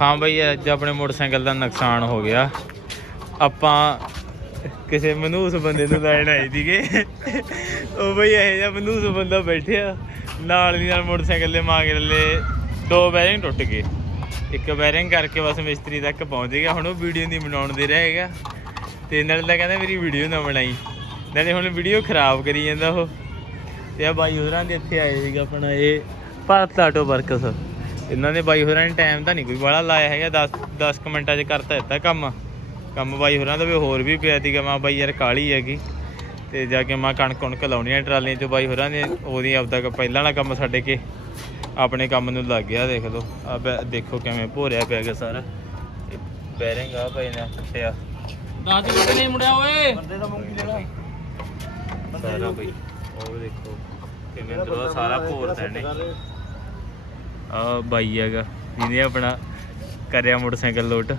ਹਾਂ ਬਈ, ਅੱਜ ਆਪਣੇ ਮੋਟਰਸਾਈਕਲ ਦਾ ਨੁਕਸਾਨ ਹੋ ਗਿਆ। ਆਪਾਂ ਕਿਸੇ ਮਨੂਸ ਬੰਦੇ ਨੂੰ ਲੈਣ ਆਏ ਸੀਗੇ। ਉਹ ਬਈ ਇਹ ਜਿਹਾ ਮਨੂਸ ਬੰਦਾ ਬੈਠਿਆ। ਨਾਲ ਦੀ ਨਾਲ ਮੋਟਰਸਾਈਕਲ ਦੇ ਮਾਂਗਰਲੇ ਦੋ ਬੈਰਿੰਗ ਟੁੱਟ ਗਏ। ਇੱਕ ਬੈਰਿੰਗ ਕਰਕੇ ਬਸ ਮਿਸਤਰੀ ਤੱਕ ਪਹੁੰਚ ਗਿਆ। ਹੁਣ ਉਹ ਵੀਡੀਓ ਨਹੀਂ ਬਣਾਉਣ ਦੇ ਰਹੇਗਾ ਹੈਗਾ ਤੇ ਨਾਲ ਤਾਂ ਕਹਿੰਦਾ ਮੇਰੀ ਵੀਡੀਓ ਨਾ ਬਣਾਈ। ਨਾਲੇ ਹੁਣ ਵੀਡੀਓ ਖਰਾਬ ਕਰੀ ਜਾਂਦਾ ਉਹ। ਤੇ ਆ ਬਾਈ ਹੋਰਾਂ ਦੇ ਇੱਥੇ ਆਏ ਸੀਗਾ ਆਪਣਾ ਇਹ ਭਾਰਤ ਆਟੋ ਵਰਕਸ। ਇਹਨਾਂ ਦੇ ਬਾਈ ਹੋਰਾਂ ਨੇ ਟਾਈਮ ਤਾਂ ਨਹੀਂ ਕੋਈ ਬਾਹਲਾ ਲਾਇਆ ਹੈਗਾ 10 10 ਕੁ ਮਿੰਟਾਂ 'ਚ ਕਰਤਾ ਦਿੱਤਾ ਕੰਮ। ਕੰਮ ਬਾਈ ਹੋਰਾਂ ਦਾ ਵੀ ਹੋਰ ਵੀ ਪਿਆ ਸੀਗਾ ਮੈਂ ਬਾਈ ਯਾਰ ਕਾਲੀ ਹੈਗੀ। ਤੇ ਜਾ ਕੇ ਮੈਂ ਕਣਕ ਕਣਕ ਲਾਉਣੀ ਆ ਟਰਾਲੀਆਂ 'ਚ ਬਾਈ ਹੋਰਾਂ ਨੇ ਉਹਦੀ ਆਪਦਾ ਪਹਿਲਾਂ ਵਾਲਾ ਕੰਮ ਛੱਡ ਕੇ ਆਪਣੇ ਕੰਮ ਨੂੰ ਲੱਗ ਗਿਆ ਦੇਖ ਲਓ। ਆ ਦੇਖੋ ਕਿਵੇਂ ਭੋਰਿਆ ਪਿਆ ਗਿਆ ਸਾਰਾ। ਬੈਰਿੰਗ ਆ ਪਏ ਨੇ ਟੁੱਟਿਆ ਦਸ ਮਿੰਟ ਨਹੀਂ ਮੁੜਿਆ ਓਏ। ਬੰਦੇ ਦਾ ਮੂੰਹ ਕੀ ਲੈਣਾ? ਸਾਰਾ ਬਈ ਉਹ ਦੇਖੋ ਕਿਵੇਂ ਅੰਦਰੋਂ ਸਾਰਾ ਭੋਰ ਨੇ ਆ ਬਾਈ ਹੈਗਾ ਜਿਹਨੇ ਆਪਣਾ ਕਰਿਆ ਮੋਟਰਸਾਈਕਲ ਲੋਟ।